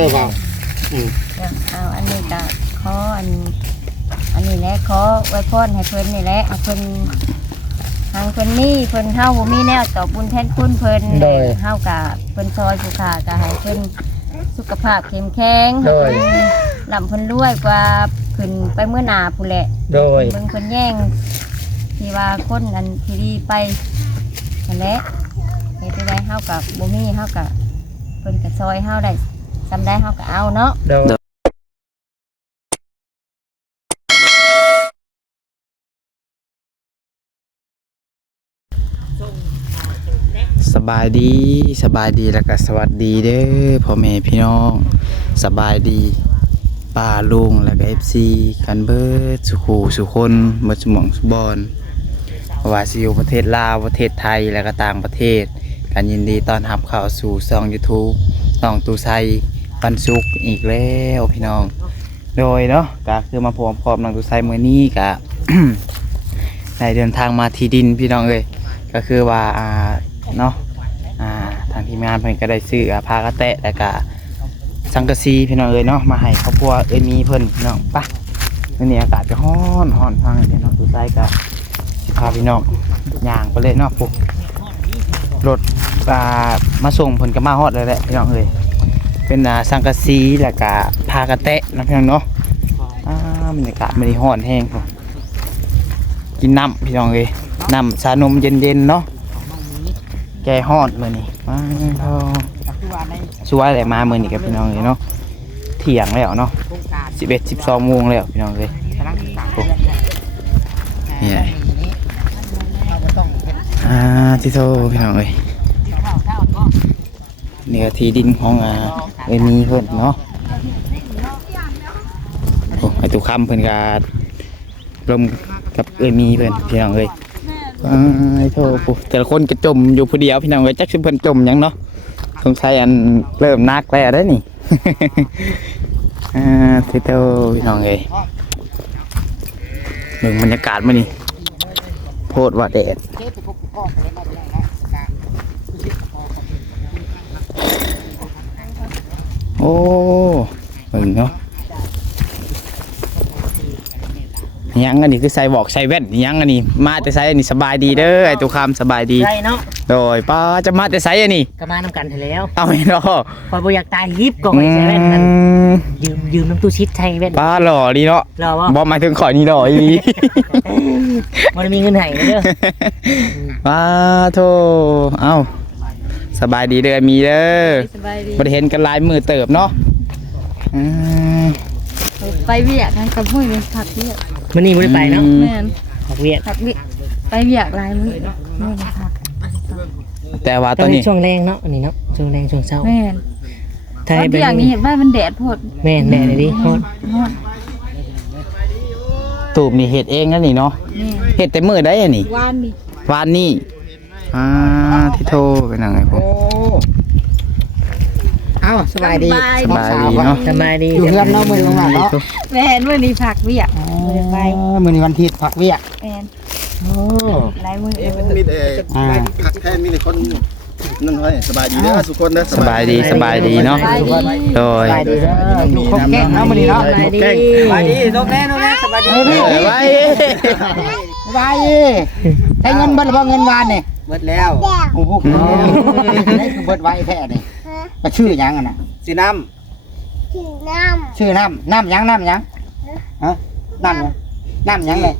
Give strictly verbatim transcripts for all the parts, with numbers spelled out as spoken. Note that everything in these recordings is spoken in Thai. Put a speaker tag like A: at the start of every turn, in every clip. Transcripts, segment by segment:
A: อเปล่าอืม
B: เอาอันนี้ก็ขออันอันนี้แหละขอไว้พรให้เพิ่นนี่แหละเพิ่นทางเพิ่นนี่เพิ่นเฮาบ่มีแนวตอบบุญแทนคุณเพิ่นเฮาก็เพิ่นซอยผู้ค้าก็ให้เพิ่นสุขภาพเข้มแข็งเพิ่นลำเพิ่นรวยกว่าขึ้นไปเมื่อหน้าพุ่นแหละโดยเบิ่งเพิ่นแย่งที่ว่าคนอันที่ดีไปนั่นแหละเฮ็ดได้เฮาก็บ่มีเฮาก็เพิ่นก็ซอยเฮาได้ซำได้เฮาก็เอาเนาะ
C: สบายดีสบายดีแล้วก็สวัสดีเด้อพ่อแม่พี่น้องสบายดีป้าลุงแล้วก็ เอฟ ซี กันเบิดสุขูสุคนบ่สมองสุบอนว่าสิอยู่ประเทศลาวประเทศไทยแล้วก็ต่างประเทศกันยินดีต้อนรับเข้าสู่ช่อง YouTube น้องตูไซปันสุขอีกแล้วพี่น้องโดยเนาะก็คือมาพร้อมพร้อมน้องตูไซมื้อนี้ก็ ได้เดินทางมาที่ดินพี่น้องเอ้ยก็คือว่าอ่าเนาะอ่าทางทีมงานเพิ่นก็ได้ซื้อผ้ากระแตะแล้วก็สังกะสีพี่น้องเอ้ยเนาะมาให้ครอบครัวเอ้ยมีเพิ่นพี่น้องปะมื้อนี้อากาศจะร้อนร้อนทางพี่น้องตูไซก็สิพาพี่น้องย่างไปเลยเนาะปุ๊บรถอ่ามาส่งเพิ่นก็มาฮอดแล้วแหละพี่น้องเอ้ยเป็นอ่าสังกะสีแล้วก็ผ้ากระแตะนะพี่น้องเนาะอ่าบรรยากาศมื้อนี้ร้อนแฮงพุ่นกินน้ำพี่น้องเอ้ยน้ำชานมเย็นๆเนาะแกฮอดมื้อนี้มาเท่าช่วยอะไรมามื้อนี้กับพี่น้องเอ้ยเนาะเที่ยงแล้วเนาะสิบเอ็ด สิบสองโมงแล้วพี่น้องเอ้ยนี่ไงอ่าที่โตพี่น้องเอ้ยนี่ก็ที่ดินของอ่าเอ้ยมีเพิ่นเนาะโอ้ไอ้ตุคำเพิ่นก็ลมกับเอ้ยมีเพิ่นพี่น้องเอ้ยไอ้โธ่ปุ๊แต่ละคนก็จมอยู่ผู้เดียวพี่น้องเอ้ยจักสิเพิ่นจมหยังเนาะสงสัยอันเริ่มนักแล้วได้นี่ อ่าที่โธ่พี่น้องเอ้ยเบิ่งบรรยากาศมื้อนี้โพดว่าแดดโอ้เบิ่งเนาะยังอันนี้คือใส่บอกใส่แว่นยังอันนี้มาแต่ใส่อันนี้สบายดีเด้อไอ้ตุคำสบายดี
D: ใช่เนาะ
C: โดยป้าจะมาแต่ใส่อันนี้
D: ก็มานำกันไปแล้ว
C: เอาไม่รอ
D: พอบ่อยากตายยิบก็ไม่ใช่แว่นกันยืมยืมน้ำตู้ชิดใช่แว่น
C: ป้าหล่อดีเนาะ
D: หล่อวะ
C: บอกมาถึงขอนี่หล่ออี
D: มันมีเงินให้เด้อ
C: ป้าโธ่เอ้าสบายดีเด้อมีเด้อสบายดีบ่ได้เห็นกันหลายมือเติบเนาะอืม
B: ไปเวียกกันกับมื้อนี้ผักเวียก
D: มื้อนี้บ่ได้ไปเนาะ
B: แม่น
D: ผักเวียก
B: ผักเวียกไปเวียกหลายมื้อมื้อนี้ผัก
C: แต่ว่าตอนนี้
D: ช่วงแรงเนาะอันนี้เนาะช่วงแรงช่วงเช้า
B: แม่นถ้าเวียกนี้เห็นว่ามันแดดโพด
D: แม่นแดดเลยดิโพด
C: ตูบนี่เฮ็ดเองนั่นนี่เนาะเฮ็ดแต่มื้อใดอันนี้
B: วานนี่
C: วานนี่อ่าที่โทเป็นยังไงพวก
A: เอ้าสบายดี
C: สบายดีเนาะ
D: สบายดี
A: อยู่เพื่อนเนาะมื้อนี้เนาะ
B: แม่นมื้อนี้ผักเวียก
A: ไปมื้อนี้วันอาทิตย์ผักเวียก
B: แม่น
A: โอ้
B: หลายมื้อเออ
E: มีแต่ผักแทนมีแต่คนนั่นเฮ้ยสบายดีเด้อทุกคนนะ
C: สบายดีสบายดีเนาะโดย
A: สบายดีเด้ออยู่ครบแก๊งเนาะมื้อนี้เนาะ
D: สบายดีสบายดีนกแน่นกแน่สบายดี
A: สบายสบายให้เงินเบิดบ่เงินวานนี่
D: เบิดแล้ว
A: โอ้โหนี่คือเบิดไว้แท้นี่มาชื่อหยังอ่ะน่ะ
D: สีน้
A: ำชื่อน้ำชื่อน้ำน้ำหยังน้ำหยังฮะน้ำหยังน้ำหยังเลย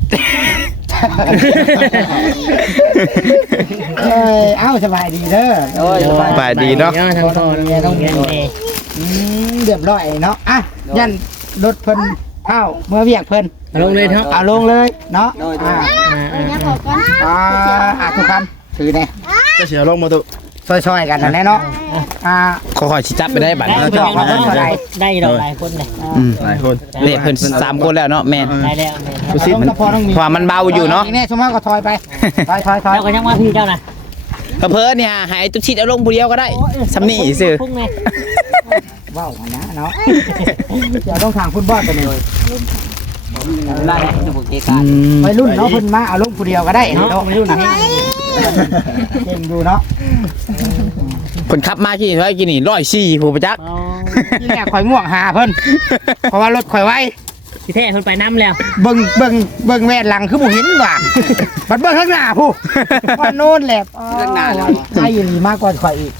A: เอ้ยเอ้าสบายดีเด้อโอ้ย
C: สบายดีเนาะ
D: ทั้งพ่อทั้งแม่ต้องเงินเอ
A: อืมเรียบร้อยเนาะอ่ะยันรถเพิ่นเข้าเมื่อเวียกเพิ่น
D: ลงเลยเนาะ
A: เอาลงเลยเนาะอ่าอ่าอ่าทุกคำถือเนี่ย
E: จะเสียลงมาตุ
A: ซอยๆกันนั่นแหละเนาะอ่า
C: ค่อยๆชิจับไปได้บัด
D: ได้ดอกได้ได้ดอกหลายคนเลย
E: หลายคน
C: เละเพิ่นสามคนแล้วเนาะแม่น
D: ได้แล้ว
A: ผู้สิมัน
C: ความมันเบาอยู่เนาะ
A: นี่ชั่วโมงก็ถอยไปถอยถอยถอย
D: แล้วก็ยังว่าพี่เจ้าน่ะ
C: เพิ่นเนี่ยหายตุชิดเอาลงผู้เดียวก็ได้สำนี่ซื่อ
A: ว้าวนะเนาะเดี๋ยวต้องทางฟุตบอลไปเลย
D: ไล่จะบอกเกการ
A: ไปรุ่นเนาะเพิ่นมาเอาลงผู้เดียวก็ได้เนาะไปรุ่นนี่เก่งดูเนาะ
C: คนขับมากี่เท่าไหร่กี่นี่ร้อยสี่ผู้ประจักษ์
A: ที่แรกข่อยง่วงหาเพิ่นเพราะว่ารถข่อยไว้
D: ที่แท้เพิ่นไปน้ำแล้ว
A: เบิ่งเบิ่งเบิ่งแว่นหลังคือบ่เห็นว่ะบัดเบิ่งข้างหน้าผู้ว่าโน่นแหละข้างหน้าแล้วไอ้อีหลีมากกว่าข่อยอีก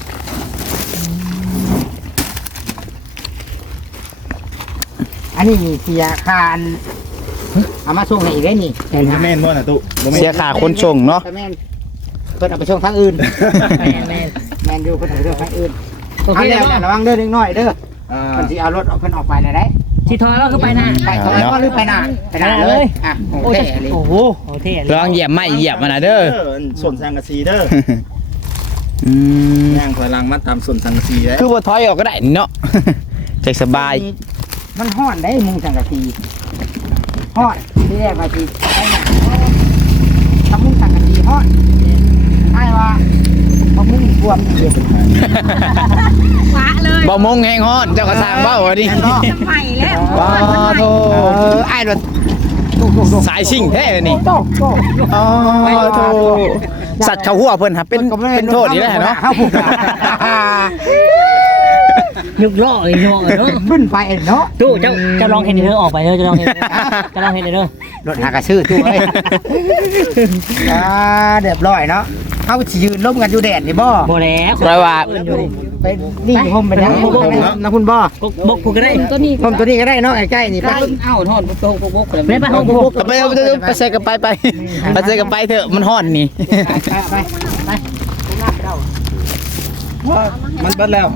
A: อันนี้เสียคานเอามาส่งให้อีกได้นี่
E: แม่นบ่น่ะตุบ่แม่น
C: เสียค่าคนส่งเนาะ
A: แม่นเพิ่นเอาไปส่งทางอื่น
D: แม่นแม่น
A: แม่นอยู่เพิ่นเอาไปส่งทางอื่น
D: โอเค
A: เอาแล้ว
D: แล้ว
A: ระวังเด้อเล็กน้อยเด้อ
E: อ่า
A: เพิ่นสิเอารถเอาเพิ่นออกไปเลยได้
D: ที่ทอเราคือไปหน้า
A: ไปถอยก็หรือไปหน้าไปหน้าเลยอ่ะโอ
D: โอ้
A: เค
D: ย
A: เลย
D: โอ้โหโอเค
C: ลองเหยียบไม่เหยียบมันนะเด้อ
E: ส่วนสังกะสีเด้อ
C: อืม
E: ย่างถอยหลังมาตามส่วนสังกะสีเด้อ
C: คือบ่ถอยออกก็ได้เนาะ ใจสบาย
A: มันฮ้อนได้มุงสังกะสีฮ้อนที่แรกว่าสิไปหน้าทำมุงสังกะสีฮ้อนใช่ว่าพอมุงบวมเดี๋ยวเป็น
B: ฟ้าเลย
C: บ่มงแห้งฮ้อนเจ้าก็สร้างเบ้าอะดิ
B: ใหม่แล้ว
C: ว้าโธ่
A: เออไอ้รถตุ๊กตุ๊กตุ๊ก
C: สายชิ่งแท้นี่
A: โต๊ะโต๊ะ
C: อ๋อโธ่สัตว์เขาหัวเพิ่นครับเป็นเป็นโทษนี่แหละเนาะ
A: เฮาผูก
D: ยุกล้อเลยโยกเนาะ
A: ขึ้นไปเนาะ
D: ตู้เจ้าเจ้าลองเห็นเด้อออกไปเด้อเจ้าลองเห็นเจ้าลองเห็นเด้อ
A: รถหากระชื่อตู้เอ้ยอ่าเรียบร้อยเนาะเฮาสิยืนล้มกันอยู่แดดนี่บ่
D: บ่แล้ว
C: ร้อยว่า
A: ไปนี่ห่มไปนะนะคุณบ่
D: บกกูก็ได้
B: ตัวนี้
A: ห่มตัวนี้ก็ได้เนาะใกล้ๆนี่ไป
B: เอ้าโทษโตกบกเลย
D: ไม่ไปห้องบก
C: ไปเอาไปเอาไปใส่กันไปไปไปใส่กันไปเถอะมันฮ้อนนี่
A: ไปไป
E: มันเบิดแล้ว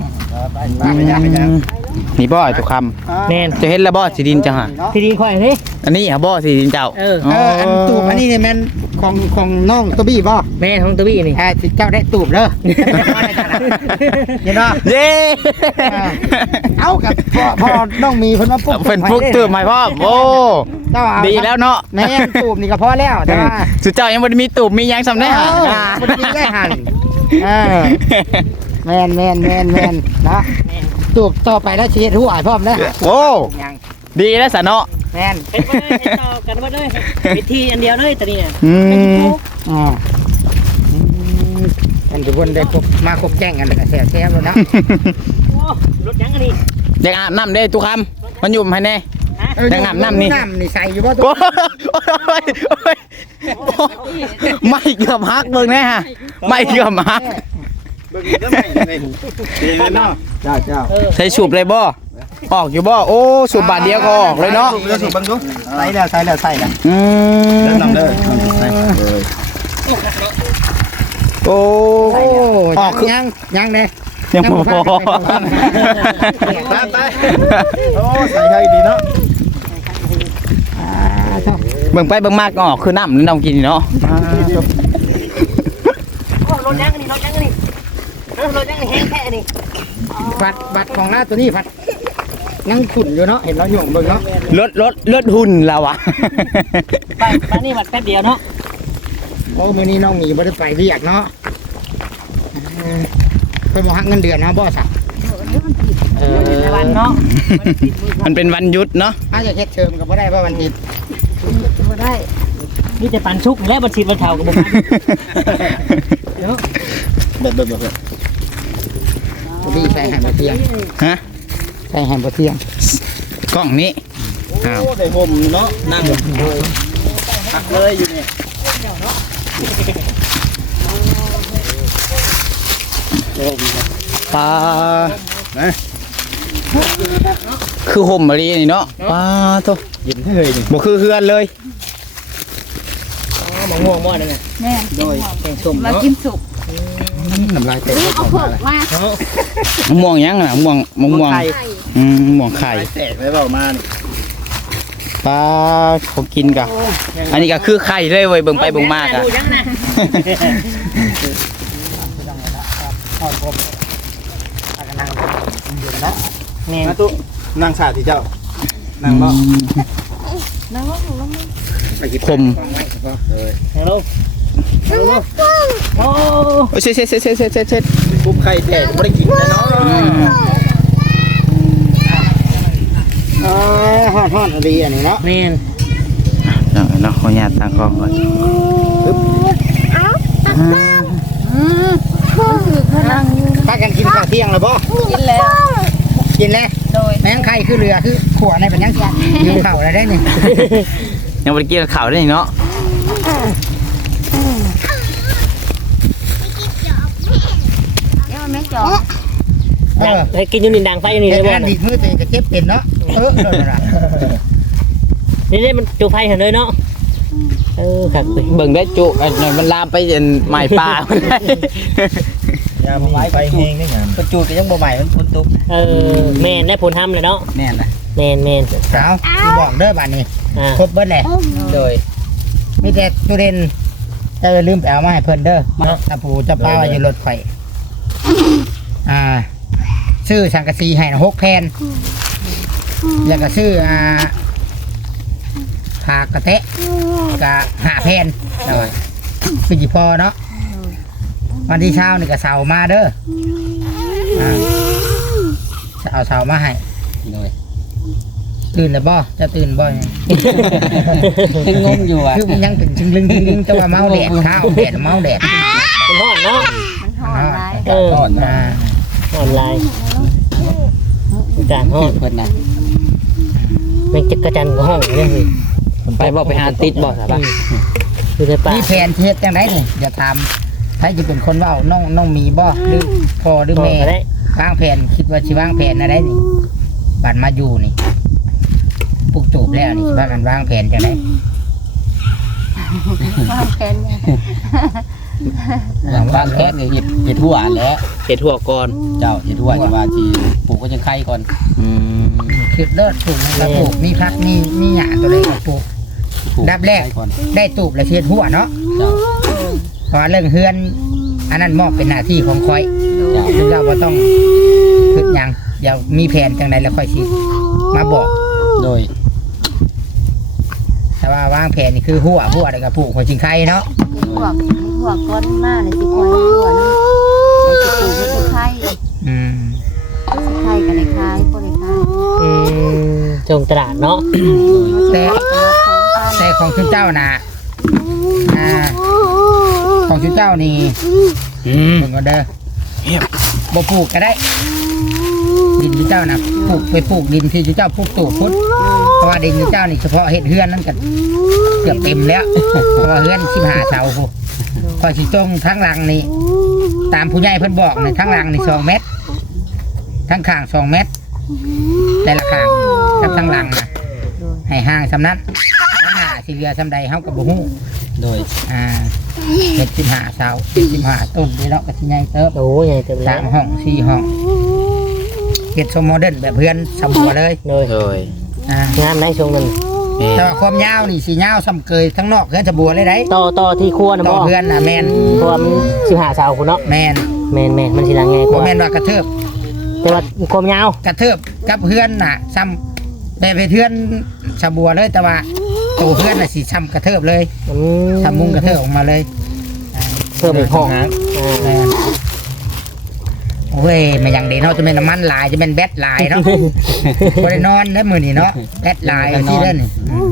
C: นี่บ่ทุกคำ
D: แม่น
C: จะเห็นแล้วบ่สีดินจังหะ
D: ที่ดีค่อยเฮ้ย
C: อันนี้หาบ่สีดินเจ้า
D: เออ
A: เอออันตูบอันนี้เนี่ยแม่นของของน้องตัวบี้บ่
D: แม่ของตะบี้นี่
A: อ่าสิเจ้าได้ตูบเด้อเห็นบ่
C: เย้
A: เอากับพ่อพ่อน้องมีเพิ่นมาปุ๊บ
C: เป็นพวกตื่นใหม่พ่อโอ้
A: เจ้าเอา
C: ดีแล้วเนาะ
A: แม่นตูบนี่ก็พอแล้วแต่ว่า
C: สุดเจ้ายังบ่ได้มีตูบมีหยังสำได้หะ
A: เออบ่ได้ได้หันเออแม่นแม่นแม่นแม่นนะตูบต่อไปแล้วสิเฮ็ดหัวให้พร้อมเด้อ
C: โอ้
A: ยัง
C: ดีแล้วสะเนาะ
A: แม่น
D: เป็นไปเลยต่อกันมาเลยวิธีอันเดียวเลยตอนนี้เนี่ย
C: อืม
A: อ๋ออืมกันทุกคนได้ครบมาครบแจ้งกันแล้วก็แซ่บๆแล้วเนาะ
D: โอ้รถยังอันนี้
C: อยากอาบน้ำได้ทุกคำมันอยู่ภายใน
A: เออ
C: ยังอาบน้ำนี่
A: น้ำนี่ใส่อยู่บ่ตัว
C: โอ้ยโอ้ยโอ้ยไม่เกือบฮักเบิ่งแน่ฮะไม่เกือบฮัก
E: เบิ่งเด้อแม่เด้อเนาะเจ้าเจ้า
C: ใช้สูบเลยบ่ออกอยู่บ่โอ้สูบบาทเดียวก็ออกเลยเนาะ
E: เด้อสุบังดูใส่แล้วใส่แล้วใส่แล้ว
C: อืม
E: เด้อนำเด้อใส่เออ
C: โอ้
A: โอ้
C: ออกคือ
A: ยังยังเด้
C: ยังบ่พอ
E: ตามไปโอ้ใส่ให้ดีเนาะ
A: อ่าเจ้า
C: เบิ่งไปเบิ่งมากก็ออกคือน้ำนี่น้องกินนี่เนาะ
A: อ่าเจ้า
D: โอ้รถยังอันนี้รถยังอันนี้รถยังแห้งแค่นี้
A: บัตรบัตรของหน้าตัวนี้บัตรยังขุ่นอยู่เนาะเห็นเราหย่งเบิ่งเนาะ
C: รถรถรถหุ่นเราอะ
D: ไปตอนนี้บัดแป๊บเดียวเนาะ
A: โอ้มื้อนี้น้องหมีบ่ได้ไปเรียกเนาะเออเพิ่นบ่หักเงินเดือนนะบ่ซะเออ
D: ในวันเนาะ
C: มันเป็นวันหยุดเนาะ
A: อาจจะเฮ็ดเทอมก็บ่ได้เพราะวันอาทิตย์
B: บ่ได้
D: นี่จะปันชุกและบัญชีบัญเทากับบุคคล
E: เบิดเบิดเบิดเบิด
A: บ่ดีใส่ให้บ่เที่ยง
C: ฮะ
A: ใส่ให้บ่เที่ยง
C: กล้องนี้อ้าว
E: โอ้ได้ห่มเนาะนั่งพักเลยอยู่นี่
C: ปลาคือห่มอะไรนี่เนาะปลาโต
E: ยินให้เลยนี่
C: บ่คือเฮือนเลย
D: มะม่วงม่วงนั่นไง
B: แม่
D: โดยแกงส้ม
B: มา
D: เนาะ
B: กินสุก
A: น้ำลายเตะ
B: เอาผกมา
D: เนาะ
C: มะม่วงหยังน่ะมะม่วงมะม่วงอืมมะม่วงไข่
E: แตกเลยเปล่ามานี่
C: ปลาเขากินกะอันนี้ก็คือไข่เลยเว้ยเบิ่งไปเบิ่งมากอะ
D: ดูยังนะ
A: ทอดผมปากกระนังเย็นเนาะ
D: แม่
E: มาตุนั่งสาธิเจ้านั่งบ่
B: นั่งลงลง
A: ไปหยิบ
C: คม
A: กล้องไว้เฉพาะ
D: ฮัลโหลฮัลโหลโอ้
C: โอ้ยเช็ดเช็ดเช็ดเช็ดเช็ดเช็ดเช็ด
E: ปุ๊บไข่แตกบ่ได้กินแน่เนาะ
C: อืม
A: เออฮอดฮอดดีอันนี้เนาะ
D: แม่น
C: เนาะเนาะขออนุญาตตั้งกล้องก่อน
B: อืมมันคือพลังอยู่
A: พากันกินข้าวเที่ยงแล้วบ่
B: กินแล้ว
A: กินแล้ว
B: โดย
A: แมงไข่คือเรือคือขวในเป็นยังยืมเข่าอะไรได้นี่
C: ยังบ่ได้กินข้าวได้เนาะ
B: เดี๋ยวมันไม่จอ
A: เออ
D: ให้กินอยู่นี่ดังไฟอยู่นี่
A: ใน
D: เลยบ่
A: งานดีดมือตัวเองก็เจ็บเป็นเนาะเออโดนละ
D: นี่นี่มันจุไฟเห็นเลยเนาะเออครับ
C: เบิ่งได้จุอันนั้นมันลามไปอันไม้ป่ามันได้
E: ยาไม้ไปแห้งได้หยัง
A: ประจูดก็ยังบ่ใหม่มันฝนตก
D: เออแม่นได้ผลทำเลยเนาะ
A: แน่นนะ
D: แม่นแม่น
A: สาวที่บอกเด้อบ้านนี้
D: อ่า
A: ครบเบิดแหละ
C: โดย
A: มีแต่ตุเรนจะไปลืมไปเอามาให้เพิ่นเด้อตะปูจะป้าไว้อยู่รถไฟอ่าซื้อสังกะสีให้นะหกแผ่นแล้วก็ซื้ออ่าผากกระเตะก็ห้าแผ่นเอาไว้คือสิพอเนาะวันที่เช้านี่ก็เสามาเด้ออ่าจะเอาเสามาให้ตื่นแล้วบ่จะตื่นบ่เนี่ย
C: ยังงงอยู่อ่ะ
A: คือมันยังเป็นชึงลึงชึงลึงแต่ว่าเมาแดดข้าวแดดเมาแดด
D: เป็นห้อนเนาะ
B: มันหอนร้าย
D: เออ
A: อ่า
D: ออนไลน์จานห้อน
C: เพิ่นน่ะ
D: แม่งจักรจันทร์ก็ห้องเนี่ยสิ
C: ไปบ่ไปหาติดบ่ซะบ่ะ
D: คือในป่า
A: มีแผนเฮ็ดจังไดนี่อย่าทำถ้าจะเป็นคนเว่าน้องน้องมีบ่หรือพ่อหรือ
D: พอ
A: แม่
D: ก็ได้
A: วางแผนคิดว่าสิวางแผนอะไรนี่บัดมาอยู่นี่ปลุกจูบแล้วนี่สิพากันวางแผนจังได
B: วางแผนเนี่ย
A: หลัง
F: บางแค่เนี่ยเห็ดเห็ดหัวแหล้ว
C: เฮ็ดทั่วก่อน
F: เจ้าเห็ดหัวจะว่าที่ปลูกก็ยังไข่ก่อน
C: อืม
A: คือเลิศปลูกมันก็ปลูกมีพักมีมีหญ้าตัวเล็กก็ปลูก
F: ปลูก
A: ดับแรก
F: ไข่ก่อน
A: ได้ตูบและเทียนหัวเนาะ
F: เจ้า
A: เพราะว่าเรื่องเฮือน อันนั้นมอบเป็นหน้าที่ของคอย
F: เจ้า
A: ซึ่งเราบ่ต้องคิดหยังเดี๋ยวมีแผนจังไดแล้วค่อยสิมาบอก
F: โดย
A: แต่ว่าวางแผนนี่คือหัวหัวแล้วก็ปลูกหัวจิงไข่เนาะ
B: มีพวกมีพวกก้อนมาเลยสิคอยหัวนะมันจะปลูกไม่ใช่ไข่
A: อืม
B: ไข่กับในคายพวกในคาย
D: อืมจงตลาดเนาะ
A: แต่แต่ของชุนเจ้าน่ะอ่าของชุนเจ้านี่
C: อืม
A: เบิ่งก่อนเด้อบ่ปลูกก็ได้ ดินชุนเจ้าน่ะปลูกไปปลูกดินที่ชุนเจ้าปลูกตู่พุทธเพราะว่าดินชุนเจ้านี่เฉพาะเฮ็ดเฮือนนั่นก็เกือบเต็มแล้ว เพราะว่าเฮือนสิบห้าเสาพุพอสิตรงทั้งหลังนี่ตามผู้ใหญ่เพิ่นบอกนี่ทั้งหลังนี่สองเมตร ทั้งข้างสองเมตร แต่ละข้างกับทั้งหลังนะให้ห่างสำนั้นทั้งหน้าสิเรือสำใดเฮากับบ่ฮู้
F: โดย
A: อ่าเฮ็ดสิบห้าเสาเฮ็ดสิบห้าต้นนี่เนาะก็สิใหญ่เติบ
D: โอ้ยใหญ่เต็มแล้
A: สาว มห้องสี่ห้องเฮ็ดโซโมเดิร์นแบบเพื่อนสำบัวเลย
D: โดย
C: โดย
A: อ่าง
D: ามในช่วงนั้น
C: แม่
A: แต่ว่าความยาวนี่สิยาวซ้ำเกยทั้งนอกเพื่อนสำบัวเลยได้
D: ต่อต่อที่ครัวนะ
A: ต่
D: บ่
A: อเพื่อนน่ะแม่น
D: เพราะว่ามันสิบห้าสาวคุณเนาะ
A: แม่น
D: แม่นแม่นมันสิหลังไงก
A: บ่
D: ว่า
A: แม่นว่ากระเทิบ
D: แต่ว่าความยาว
A: กระเทิบกับเพื่อนน่ะซ้ำแบบเพื่อนสำบัวเลยแต่ว่าตัวเพื่อนน่ะสิซ้ำกระเทิบเลย
D: อืม
A: ทำมุ้งกระเทิบออกมาเลย
D: เพิ่มอีกห้องอ่า
A: แม่นโอ้ยมันอย่างเดีเนาะจะเป็นน้ำมันหลายจะเป็นแบตหลายเนาะ บ่ได้นอนได้มื้อนี้เนาะแบตหลายที่เด้อนี่อืม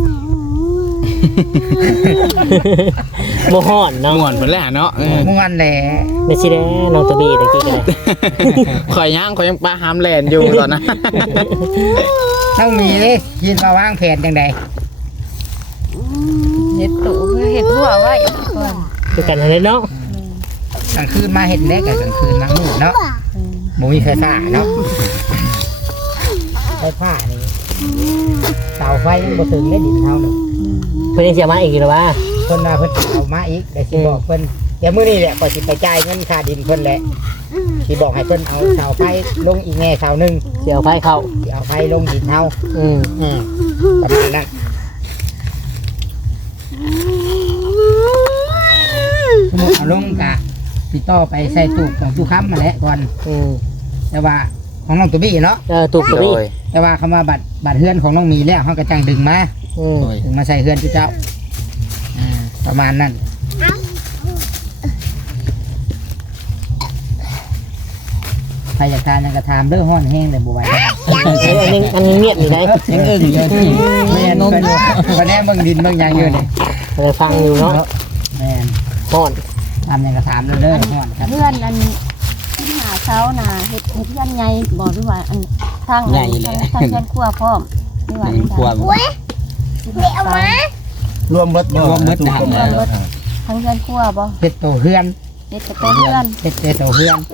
D: บ่ฮ้อนเนาะ
C: ม่วนเพิ่นแหละเนาะเออ
A: ม่วนแหละ
D: ไม่ใช่แล้วน้องตะบีตะกี้ก็ได้
C: ข่อยย่างข่อยยังปลาหามแลนอยู่ตอนนั้น
A: ต้องมีเด้ยินมาวางแผนจังได๋
B: เห็ดตู่เพื่อเห็ดหัวไว้ก่อน
D: คือกันอะไรเนาะ
A: กลางคืนมาเฮ็ดได้ก็กลางคืนมามืดเนาะบ่มีไฟฟ้าเนาะไฟฟ้านี่เสาไฟยังบ่ถึงได้ดินเฮานี่
D: เพิ่นยังสิเอามาอีกหรือว่า
A: เพิ่นว่าเพิ่นเอามาอีกได้สิบอกเพิ่นเดี๋ยวมื้อนี้แหละก็สิไปจ่ายเงินค่าดินเพิ่นแหละสิบอกให้เพิ่นเอาเสาไฟลงอีกแง่เสาหนึง
D: สิเอาไฟเข้า
A: สิเอาไฟลงดินเฮา
D: อืม
A: อืมประมาณนั้นสมมุติเอาลงกะติดต่อไปใส่ตู้ของตู้ค้ำมาแหละก่อน
D: อืม
A: แต่ว่าของน้องตัวบี้เนาะ
D: เออตุกตะ
C: โด
D: บี
C: ย
A: แต่ว่าคำว่าบัตรบัตรเฮือนของน้องมีแล้วเขาก็จังดึงมา
D: อืม
F: โดย
A: ถึงมาใส่เฮือนที่เจ้าอ่าประมาณนั้นใครอยากทานยังกระทามเด้อห้อนแห้งเลยบัวไหว
D: อันนี้อันนี้เงียบอยู่ไหน
F: ยังอึ้งอยู่ที่
A: แม่นเป็นวันนี้เบิ่งดินเบิ่งหยังอยู่นี่
D: เลยฟังอยู่เนาะ
A: แม่น
D: ฮ้อน
A: ทำยังกระทามเด้อเด้อห้อนครับ
B: เพื่อนอันหาเช้าน่ะเฮ็ดเฮ็ดเฮือนใหญ่บ่หรือว่าอันทาง
F: ใหญ่แหละ
B: ทางเฮือนครัวพร้อมหรือว่า
F: เห็นครัว
B: เดี๋ยวมาร
E: วมเบิด
F: รวมเบิดหันแล้ว
B: ทางเฮือนครัวบ่
A: เฮ็ดโตเฮือน
B: เฮ็ดแต่ตัวเฮือน
A: เฮ็ดแต่โตเฮือน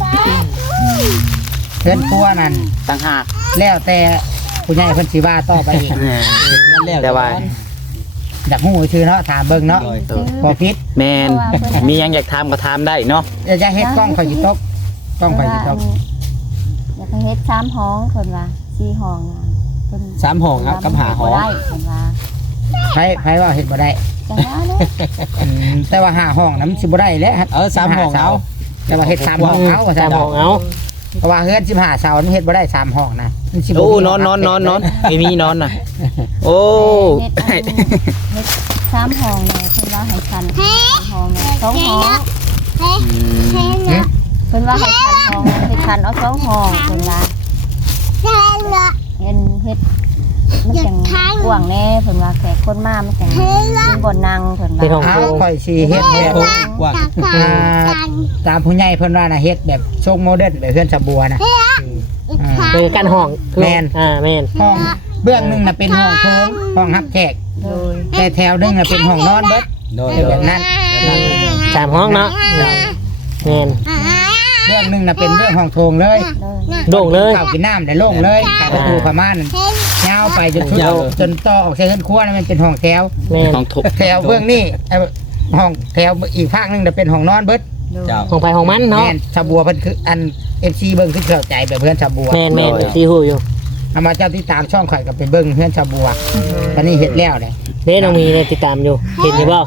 A: เฮือนครัวนั่น
C: ต่างหาก
A: แล้วแต่ผู้ใหญ่เพิ่นสิว่าต่อไปอีก
C: แต่ว่า
A: อยากฮู้ชื่อเนาะถามเบิ่งเนาะบ่ผิด
C: แมนมีหยังอยากถามก็ถามได้เนาะ
A: อย่าจะเฮ็ดกล้องข่อยสิตกกล้องข่อยสิตก
B: อยากให้เฮ็ดสามห้องเพิ่นว่าสี่ห้องน่ะเพิ่น
F: สามห้องครับกับหาห้อง
B: บ่ได้เพิ่นว่า
A: ไผไผว่าเฮ็ดบ่ได้
B: จังว่าเด้อ
A: อืมแต่ว่าห้าห้องนั้นมันสิบ่ได้แล้ว
F: เออสามห้องเอา
A: แต่ว่าเฮ็ดสามห้องเอาว่า
D: สา
A: ซั่น
D: มห้องเอา
A: เพราะว่าเฮือนสิบห้าเสามันเฮ็ดบ่ได้สามห้องนะมันสิบ่
C: โอ้
A: มี
C: นอนนอนนอนนอนไม่มีนอนน่ะโอ้
B: เฮ็ดอันเฮ็ดสามห้องเนี่ยเพิ่นว่าให้คันห้องเนี่ยสองห้อง
A: หึ
B: เพิ่นว่าให้คันห้องให้คันเอาสองห้องเพิ่นว่าเฮ็ดเฮ็ดมันจังกว้างแน่เพิ่นว่าแขกคนมามันจังเป็นบ่นั่งเพิ่นว่า
D: เป็นห้อง
A: เอา
D: โถง
A: ข่อยสิเฮ็ดแบบ
F: กว้าง
A: อ่าตามผู้ใหญ่เพิ่นว่าน่ะเฮ็ดแบบทรงโมเดิร์นแบบเฮือนสะบัวนะอ่า
D: เป็นกันห้องคือ
A: แม่น
D: อ่าแม่น
A: ห้องเบื้องหนึงน่ะเป็นห้องโถงห้องรับแขก
B: โดย
A: แต่แถวหนึงน่ะเป็นห้องนอนเบิด
F: โดย
A: เป็นแบบนั้น
D: สามห้องเนาะแม่น
A: เบื้องหนึงน่ะเป็นเบื้องห้องโถงเลย
B: โดย
D: โด่งเลย
A: ข้าวกินน้ำได้โล่งเลยขายประตูประมาณยาวไปจนสุดจนต่อออกใช้เฮือนครัวน่ะมันเป็นห้องแถว
D: แม่น
C: ต้องทุบ
A: แถวเบื้องนี่ไอ้ห้องแถวอีกภาคหนึงจะเป็นห้องนอนเบิด
B: โดย
F: เจ้า
D: ห้องไปห้องมันเนาะ
A: แม่นชาบัวเพิ่นคืออันเอฟซีเบิ้งคือเข้าใจแบบเพื่อนชาบัว
D: แม่นแม่นซีฮู้อยู่
A: เอามาเจ้าที่ตามช่องข่อยก็ไปเบิ้งเพื่อนชาบัวตอนนี้เฮ็ดแล้วเลย
D: เด้น้องมีเนี่ยติดตามอยู่เห็นอยู่บ่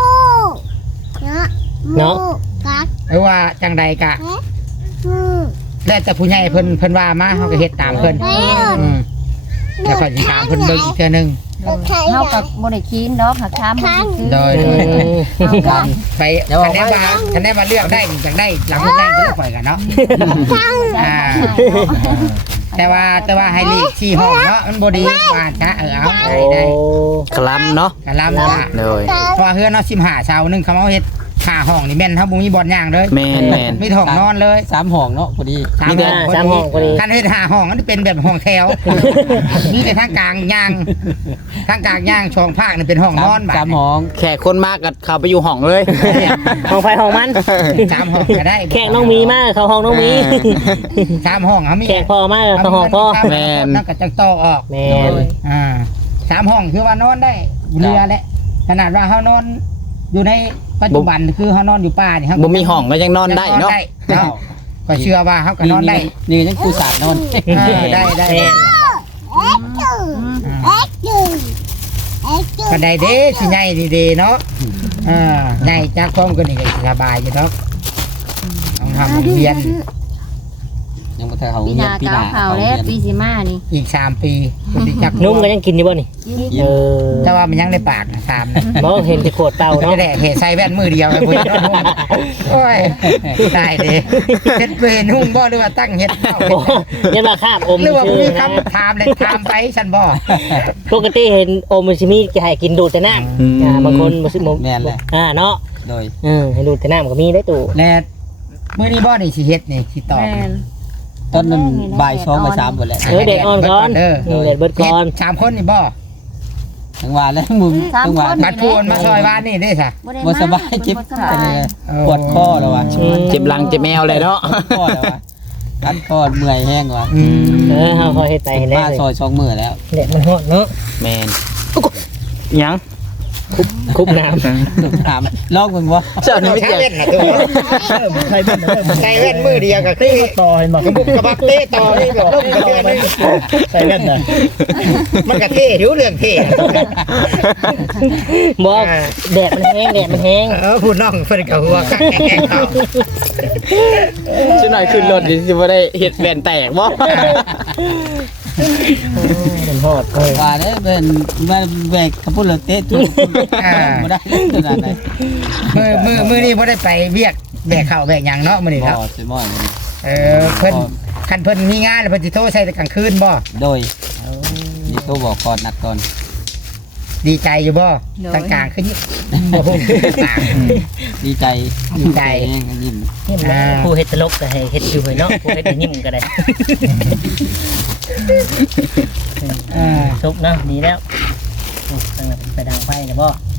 D: เนาะ
A: หรือว่าจังใดกะแล้วแต่ผู้ใหญ่เพิ่นเพิ่นว่ามาเฮาก็เฮ็ดตามเพิ่นอืมแล้วข่อยสิตามเพิ่นเบิ่งอีกเทื่อนึง
B: เฮาก็บ่ได้คิดดอกหักถามเพิ่นซื้อ
A: โดยโดย
D: อืม
A: ไปคะแนนมาคะแนนมาเลือกได้จังได้หลังได้ก็เลือกข่อยกันเนาะอ่าแต่ว่าแต่ว่าให้ลีกสี่ห้องเนาะมันบ่ดีว่าจ้ะเออเอา
D: โอ้
A: ได้ได้
C: คลำเนาะ
A: กะลำว่า
C: เลย
A: เพราะว่าเฮือนเนาะสิบห้าเช้านึงเขาเอาเฮ็ดห้าห้องนี่แม่นเฮาบ่มีบ่อนย่างเลย
C: แมนแมน
A: มีห้องนอนเลย
F: สามห้องเนาะพอดี
A: สาม
C: มีแต่
A: ห้อง
D: สามห้องพอดี
A: คันเฮ็ดห้าห้องอันนี้เป็นแบบห้องแถวมีแต่ทางกลางย่างทางกลางย่างช่องภาคนี่เป็นห้องนอนบัด
F: สามห้อง
C: แขกคนมากก็เข้าไปอยู่ห้องเลย
D: ห้องไปห้องมัน
A: สามห้องก็ได้
D: แขกน้องมีมากเขาห้องน้องมี
A: สามห้องเฮามี
D: แขกพ่อมากเขาห้องพ่อ
C: แม่น
A: นั่นก็จังต่อออก
D: แม่น
A: อ่าสามห้องคือว่านอนได้เรือแหละขนาดว่าเฮานอนอยู่ในปัจจุบันคือเฮานอนอยู่ป่านี่เฮา
C: บ่มีห้องก็ยังนอนได้เนาะ
A: เนาะก็เชื่อว่าเฮาก็นอนได้
F: นี่ยังกูสาดนอน
A: เออได้ได้
D: แม่น
A: ก็ได้เด้สิใหญ่ดีๆเนาะอ่าใหญ่จากพร้อมกันนี่ก็สบายอยู่เนาะต้องทำเรียน
F: ยังบ่ทันเขา
B: ปี
F: เงี
B: ห
F: ยบ
B: น้า
F: ปี
B: ก็
F: หน้า
B: เอา
F: เขา
B: เข่า
F: เรี
B: แล้
F: ยว น
B: ปีสิมานี่
A: อีกสามปีคนที่จัก
D: นุ่มก็ยังกินอยู่บ่นี่
B: กิน
D: เออ
A: แต่ว่ามันยังได้ปากนะสามนะ
D: บ่เห็นแต่โคตรเต่าเนาะ
A: ไม่ได้เหตุใส่แว่นมือเดียวไอ้พวกนี้โอ้ยตายเด้เฮ็ดเวรหุ่งบ่หรือว่าตั้งเฮ็ดเอ้า
D: โอ้ยันว่าคาบอม
A: หรือว่า
D: ชื่
A: มี
D: อนะ
A: คำถามเลยถามไปฉันบ่
D: ปกติเห็นอมมันสิมีจะให้กินดูดแต่น้ำอ่าบางคนบ่ซื้อบ่
F: แม่นเลย
D: อ่าเนาะ
F: โดย
D: เออให้ดูดแต่น้ำก็มีได้ตู่
A: และมื้อนี้บ่นี่สิเฮ็ดนี่สิตอบ
B: แม่น
F: ต้นนั้นบ่ายสองบ่ายสามหมดแล้ว
D: เออเด็กอ่อนก่อน
A: เด้อ
D: เออเด็กเบิดก่อน
A: เฮ็ดสามคนนี่บ่
F: ทั้งว่าแล้วมึงทั้งว่า
A: บัดพูนมาซอยบ้านนี่ได้ซะ
B: บ่ได้
F: บ่
B: มา
F: สบายเจ็บ
B: บ่ส
F: อะ
B: บา
F: ไร
B: ย
F: ปวดคอแล้วว่ะ
D: อืม
C: เจ็บหลังเจ็บแมวเลยเนาะ
F: ปวดคอแล้วว่ะคันคอเมื่อยแห้งว่ะ
A: อืม
D: เออเฮาพอเฮ็ดไปให้ได้
F: มา
D: เลย
F: ซอยสองมื้อแล้ว
D: เด็กมันฮอดเนาะ
C: แมนยัง
D: คุบน้ำ
F: ถูกถามลองมึงบ่
C: เจ้านี่ไม่
A: ใช้
C: เจ็บ
A: เว้นน่ะตัวใช้เว้นใช้เว้นมือเดียวก็คือ
E: ต่อให้บอก
A: กระบุกกระบักเตะต่อนี่แบบลงกระเทือนนี่
E: ใส่แว่นนะ
A: มันก็เท่อยู่เรื่องเท่
D: บอกแดดมันแห้งแดดมันแห้ง
A: เออพูดน้องเพิ่นก็หัวคักแกล้งเขา
C: ช่วยหน่อยขึ้นรถดิสิบ่ได้เฮ็ดแว่นแตกบ่
D: มันฮอดเออ
F: ว่าเด้อเป็นว่าแบกกระปุกแล้วเตะทุกบ่ได้ขนาดไหน
A: มือมือมือนี่บ่ได้ไปเวียกแบกข้าวแบกหยังเนาะมื้อนี้
F: บ่
A: เนาะ
F: สิม่อน
A: เออเพิ่นคันเพิ่นมีงานแล้วเพิ่นสิโทรใส่แต่กลางคืนบ่
F: โดยนี่ตัวบอกก่อนนัดก่อน
A: ดีใจอยู่บ่ทางกลางขึ้นบ่ฮู้ต่าง
F: ดีใจ
A: ดีใจ
F: ยิ้ม
D: ยิ้มนะผู้เฮ็ดตลกก็ให้เฮ็ดอยู่เนาะผู้เฮ็ดให้ยิ้มก็ได้
A: อ่า
D: ทุกเนาะดีแล้วตั้งแต่ไปดังไฟนะบ่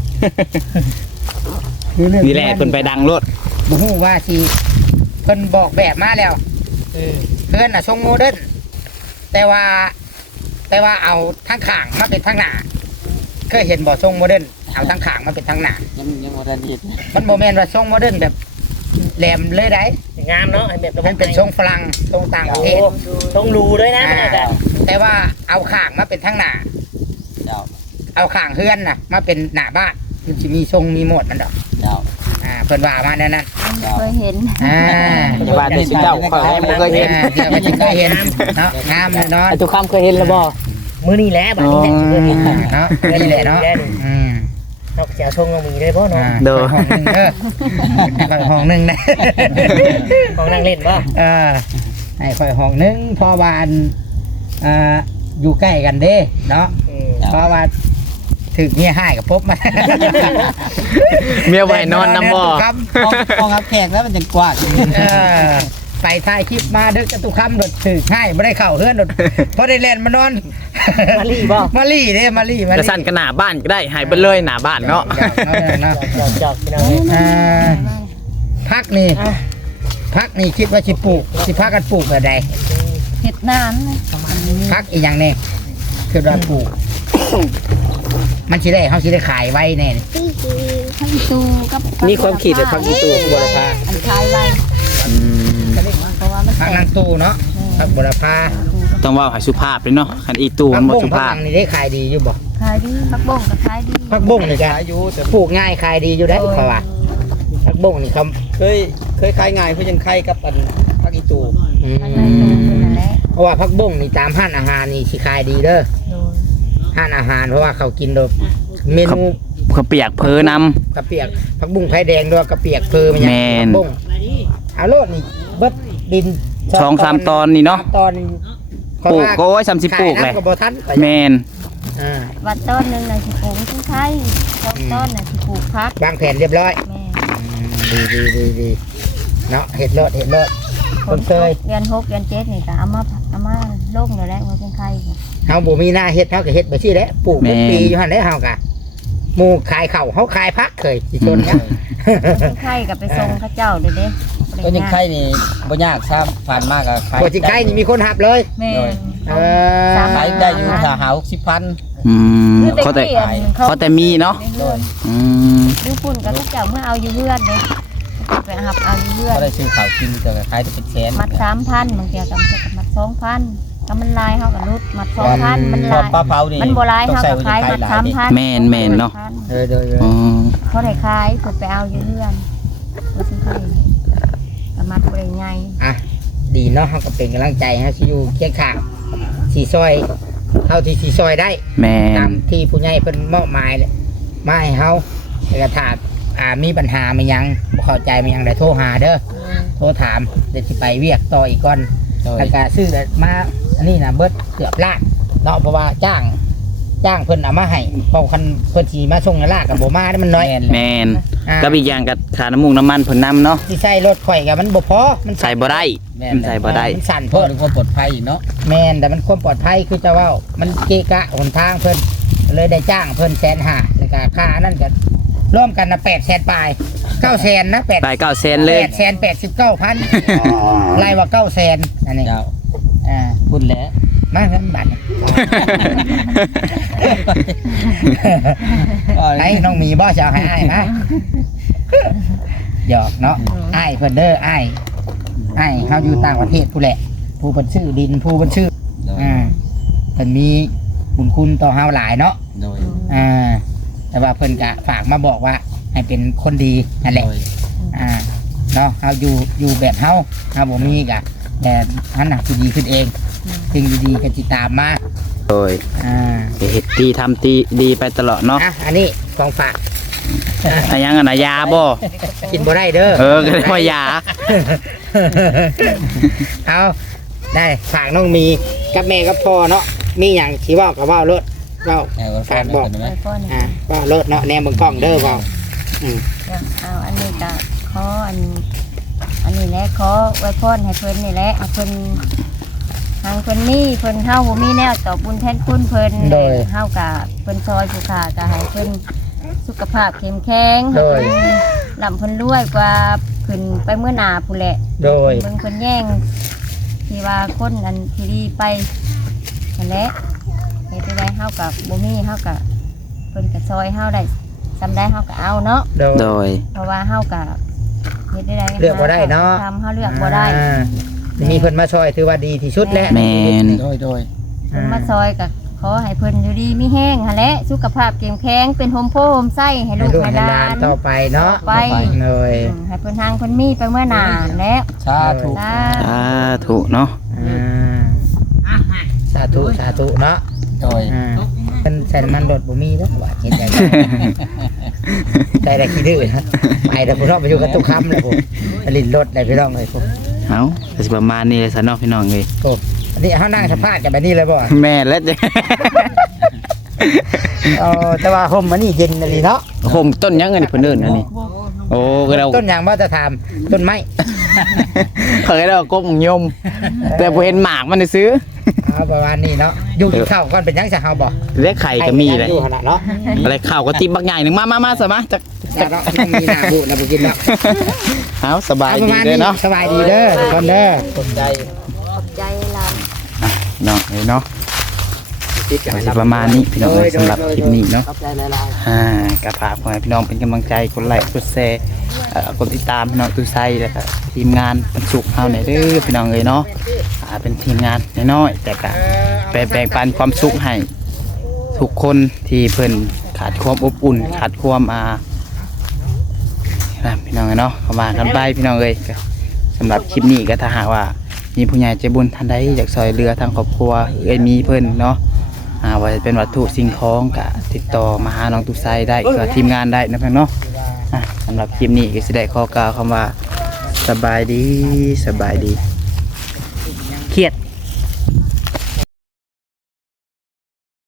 A: คือเรื่อง
C: นี่แหละเพิ่นไปดังรถ
A: บ่ฮู้ว่าสิเพิ่นบอกแบบมาแล้ว
D: เออ
A: เพิ่นน่ะทรงโมเดิร์นแต่ว่า แต่ว่าเอาทางข้างมาเป็นทางหน้าเคยเห็นบ่ทรงโมเดิร์นเอาทางข้างมาเป็นทางหน้า
F: ยังยังบ่ทันเห็น
A: มันบ่แม่นว่าทรงโมเดิร์นแบบแหลมเลยได้
D: งามเนาะให้แบบระบบ
A: มันเป็นทรงฝรั่งทรงต่างประเทศ
D: ต้องรู้ด้วยนะ
A: อ่า
D: มันอาจจะ
A: แต่ว่าเอาข้างมาเป็นทางหน้า
F: เจ้า
A: เอาข้างเฮือนน่ะมาเป็นหน้าบ้านมันสิมีทรงมีโหมดมันดอก
F: เจ้า
A: อ่าเพิ่นว่ามาแนวนั้น
B: เคยเห็น
A: อ่า
C: อย่าว่าแต่สิเจ้าข่อยยังบ่เคยเห็น
A: อ่าเดี๋ยวก็จะเคยเห็นเนาะงามเลยเนาะ
F: ทุกคำเคยเห็นแล้วบ่
D: มื้อนี้แหละบัดนี้แหละสิเฮ็ด
A: อ่าเนาะนี่แหละเนาะอืม
D: นอกจากชงก็มีได้บ่เนาะ
A: อ่า
C: เด้อ
A: ห้องหนึงเด้อห้องหนึงนะ
D: ของนั่งเล่นบ่
A: เออให้ค่อยห้องหนึงเพอวาอันอ่าอยู่ใกล้กันเด้เนาะ
D: อืม
A: เพราะว่าถึกเมียให้กับพบมา
C: เมียไว้นอนนำบ่
A: ครับ
F: ห้องห้องรับแขกแล้วมันจะกว้าง
A: เออไปถ่ายคลิปมาดึกกันตุกคำโดดถึกให้ไม่ได้เข้าเฮือนโดดเพราะได้เล่นมานอน
D: มาลี่บ่
A: มาลี่เด้มาลี่มา
C: จะ
A: ลี่
C: สั่นกันหน้าบ้านก็ได้ให้ไปเลยหน้าบ้านเนาะ
A: เนาะ
D: จอกจอกพี่น้องเอ้ย
A: อ่าพักนี่พักนี่คิดว่าสิปลูกสิพักกันปลูกแบบใด
B: เห็ดนานเลย
A: พักอีกอย่างนี่คือว่าปลูก มันสิได้เขาสิได้ขายไว้แน่นี่
B: พักอีตูกับ
F: มีความคิดแต่พักอีตูกับบรพา
B: อันคายไว้
C: อืม
B: เพราะว่ามัน
A: พัก
B: แต
A: นาก งตู้เนาะพักบุรพา
C: ต้องเว้าให้สุภาพเลยเนาะคันอีตู
A: พั
C: มันบ่
A: บุ้ง
C: สุ
A: พัก
C: ภาพ
A: นังนี่ได้ขายดีอยู่บ่
B: ขายดีพักบ่งก็ขายดี
A: พักบุ้งนี่ก็อายุปลูกง่ายขายดีอยู่ได้เพราะว่าพักบุ้งนี่เขา
F: เคยเคยคายง่ายเพื่อยังคายกับอันพักอีตู
A: อื
B: อันนั้นตู
A: ม
B: นั่นแหละ
A: เพราะว่าพักบุ้งนี่ตามห้านอาหารนี่สิขายดีเด้อ
B: โดย
A: ห้านอาหารเพราะว่าเขากินโดยเมนู
C: เขาเปียกเพอนำ
A: กระเปียกผักบุ้งไผ่แดงด้วยกระเปียกเพอมันยัง
C: แม่น
A: ผักบุ้งเอาโลดนี่เบิดดิน
C: สองสามตอนนี่เนาะ
A: สมตอน
C: ปลูกโอ้ยสามสิบปลูกเลย
A: ขายน้ำกับบทัน
C: แมน
A: อ่า
B: วัดต้นหนึ่งน่ะสิปลูกต้นไข่ต้นต้นน่ะสิปลูกพัก
A: วางแผนเรียบร้อย
B: แม่
A: อืมดีดีดีดีเนาะเห็ดโลดเห็ดโลด
B: ค
A: ต้
B: น
A: นเคย
B: เดือนหกเดือนเจ็ดนี่ก็เอามาเอามาลงอยู่แล้วว่าเป็นไข่
A: เฮาบ่มีหน้าเฮ็ดเฮาก็เฮ็ดไปซี่แหละปลูกเป็นปีอยู่หั่นได้เฮากะหมู่ขายข้าวเฮาขายผักเคยสิชนกัน
B: เป็นไข่กับไปส่งเข้าเจ้าเด้อเด้
F: ก็ยังไข่นี่บ่ยากซ้ำผ่านมากอะขาย
A: บ่สิใกล้นี่มีคนหับเลย
B: แม่
A: เออ
F: ขายได้อยู่ถ้าหาหกสิบพัน
C: อืม
B: คือ
C: เขาแต่
B: เขียน
C: เขาแต่มีเนาะ
B: โดย
C: อืม
B: ดูฝุ่นกับทุกอย่างเมื่อเอาอยู่เลือดเลยไปหับเอาอยู่เลือด
F: ก็ได้ซื้อข้าวกินแต่ก็ขายได้เป็นแสน
B: มัดสามพันบางทีกับมัดสองพันก็มันลายเขากับรุดมัดสองพันมัน
F: พอ
B: ลาย
F: ปลาเผานี่
B: มันโบราณ
F: ต้อง
B: เขา
F: ใส่
B: กับ
F: ไว้
B: ขาย
F: ใน
B: มัด
F: ไข่หลา
B: สาย ม
F: นี่
B: พัน
C: แม่นแม่นเนาะ
A: เออเดย
C: อ๋อ
B: เขาได้ขายฝึกไปเอาอยู่เลือดว่าสิขายก็มัดบริไง
A: อ่ะดีเนาะเฮาก็เป็นกำลังใจให้สิอยู่เคียงข้างสีซอยเท่าที่สีซอยได้
C: แม
A: ตาน มที่ผู้ใหญ่เพิ่นมอบหมายเลยมาให้เฮาแล้วก็ถ้าอ่ามีปัญหามีหยังบ่เข้าใจมีหยังได้โทรหาเด้อโทรถามเดี๋ยวสิไปเวียกต่ออีกก่อน
F: โดย
A: แล้วก็ซื้อมาอันนี้น่ะเบิดเกือบล้านเนาะเพราะว่าจ้างจ้างเพิ่นเอามาให้เพราะคันเพิ่นสิมาส่งในลาดก็บ่มาได้มันน้อย
C: แมน
A: อ่า
C: ก็อีกอย่างกับขาน้ำมูกน้ำมันเพิ่นนำเนาะ
A: สิใส่รถข่อยก็มันบ่พอมัน
C: ใส่บ่ได้มันใส่บ่ได้
A: มันสั่น
F: เพื่
A: เพิ่
F: อน ความปลอดภัยเนาะ
A: แม่นแต่มันความปลอดภัยคือจะว่ามันเกะกะหนทางเพิ่นเลยได้จ้างเพิ่นแสนห้าแล้วก็ค่านั่นก็ร่วมกันนะแปดแสนปลายเก้าแสนนะแปด
C: ไปเก้าเซนเล
A: แป
C: ย
A: ดแสนแปดสิบเก้าพันไล่ว่าเก้าแสนอันนี้
F: เจ้า
A: อ่า
F: พูดแล้ว
A: มาเงินบัตรไอ้น้องมีบ่จะเอาให้อ้ายมาหยอกเนาะอ้ายเพิ่นเด้ออ้ายอ้ายเฮาอยู่ต่างประเทศผู้แหละผู้เพิ่นชื่อดินผู้เพิ่นชื่ออ่าเพิ่นมีบุญคุณต่อเฮาหลายเนาะ
F: โดย
A: อ่าแต่ว่าเพิ่นก็ฝากมาบอกว่าให้เป็นคนดีนั่นแหละ
F: โดย
A: อ่าเนาะเฮาอยู่อยู่แบบเฮาเฮาบ่มีก็แต่อันน่ะสิดีขึ้นเองสิ่งดีๆก็สิตามมา
C: โดย
A: อ่า
C: เฮ็ดดีทำดีดีไปตลอดเนาะ
A: อ่ะอันนี้ของฝาก
C: อะยังอะนะยาบ่
A: กินบ่ได้เด้อ
C: เออก็เรียกว่ายา
A: เอาได้ฝากน้องมีกับแม่กับพ่อเนาะมีหยังสิเว้าก็เว้ารถเว้า
F: เออ
A: ฝากบอก
B: ไว้พ่อนให้
A: อ่าเว้ารถเนาะแนมเบิ่งกล้องเด้อเว้าอืม
B: เอาอันนี้ก็ขออันอันนี้แหละขอไว้พ่อนให้เพิ่นนี่แหละให้เพิ่นทางเพิ่นนี่เพิ่นเฮาบ่มีแนวตอบบุญแทนคุณเพิ่นเฮาก็เพิ่นซอยผู้ค้าก็ให้เพิ่นสุขภาพเข้มแข็งให้เพิ่นลำเพิ่นรวยกว่าขึ้นไปเมื่อหน้าผู้นแหละ
A: โดย
B: เบิ่งเพิ่นแย่งที่ว่าคนอันที่ดีไปนั่นแหละเฮ็ดได้เฮากับบ่มีเฮากับเพิ่นก็ซอยเฮาได้จำได้เฮาก็เอาเนาะ
A: โดย
C: โดย
B: เพราะว่าเฮากับเฮ็ดได้
A: เลือกบ่ได้เนาะ
B: ทำเฮาเลือกบ่ได้
A: อ่ามีเพิ่นมาช่วยถือว่าดีที่สุดแล้ว
C: แม่น
F: โดยโดย
B: เพิ่นมาซอยก็ขอให้เพิ่นอยู่ดีมีแห้งหั่นแหละสุขภาพเข้มแข็งเป็นโฮมโพโฮมไส้ให้
A: ให้
B: ลู
A: ลู
B: ก
A: ก
B: ให้
A: ให้
B: ห
A: ห
B: ลา
A: ลาน
B: น
A: ต่อไปเนาะ
B: ไป
A: เลย
B: อืมให้เพิ่นทางเพิ่นมีไปเมื่อหน้าแล้ว
F: สาธุ
B: สา
C: สาธุเนาะ
A: อ่าสาธุสาธุเนาะ
F: โดย
A: อ่าเพิ่นใส่น้ำมันรถบ่มีเด้อว่าเฮ็ดได้ได้ได้ขี้ดื้อนะไปแต่พุ่นเนาะไปอยู่กับตุกคำเลยผมผลิตรถได้พี่น้องเลยผม
C: เอาก็สิประมาณนี้เลยซะเนาะพี่น้องเอ้ย
A: ผมอันนี้เฮานั่งสัมภาษณ์กันแบบนี้เลยบ่
C: แม่นแล้วจ้ะ
A: เออแต่ว่าห่มอันนี้เย็นอันนี้เนาะ
C: โฮมต้นยังอันนี้เพิ่นเอิ้นอันนี้โอ้ก็เรา
A: ต้นยางว่าจะทำต้นไม้
C: เคยเรากบยม แต่บ่เห็นหมากมันได้ซื้อ
A: เอาประมาณนี้เนาะอยู่กินข้าวก่อนเป็นยังจะเฮาบ่
C: เล็กไข่ก็มีเลย
A: อยู่ขนาดเนาะ
C: อะไรข้าวก็ติบบักใหญ่หนึงมามามาซะมาจัก
A: จะเนาะยังมีหน้าบุนะบ่กินเนาะ
C: เอาสบาย
A: เอาประ
C: ดี
A: มาณ
C: เด้
A: นี้
C: อเนาะ
A: สบายดีเด้อทุกคนเด้อ
F: คนใจ
B: ใจลา
C: เนาะเอ้ยเนาะก็สิประมาณนี้พี่น้องเอ้ยสำหรับคลิปนี้เนาะ
A: ขอบใจหลาย
C: อ่ากระพากขอให้พี่น้องเป็นกำลังใจกดไลค์กดแชร์เอ่อกดติดตามพี่น้องตูไซแล้วก็ทีมงานบรรจุเฮาในอยเด้อพี่น้องเอ้ยเนาะอ่าเป็นทีมงานน้อยๆแต่ก็แบ่งแบ่งปันความสุขให้ทุกคนที่เพิ่นขาดความอบอุ่นขาดความอ่านะพี่น้องเอ้ยเนาะเข้ามากันไปพี่น้องเอ้ยก็สำหรับคลิปนี้ก็ถ้าหากว่ามีผู้ใหญ่ใจบุญท่านใดอยากช่วยเหลือทางครอบครัวเอ้ยมีเพิ่นเนาะ อ่าว่าจะเป็นวัตถุสิ่งของก็ติดต่อมาหาน้องตุไซได้ก็ทีมงานได้นะเพื่อนเนาะอ่ะสำหรับคลิปนี้ก็สิได้ขอกล่าวคำว่าสบายดีสบายดี
D: เครียด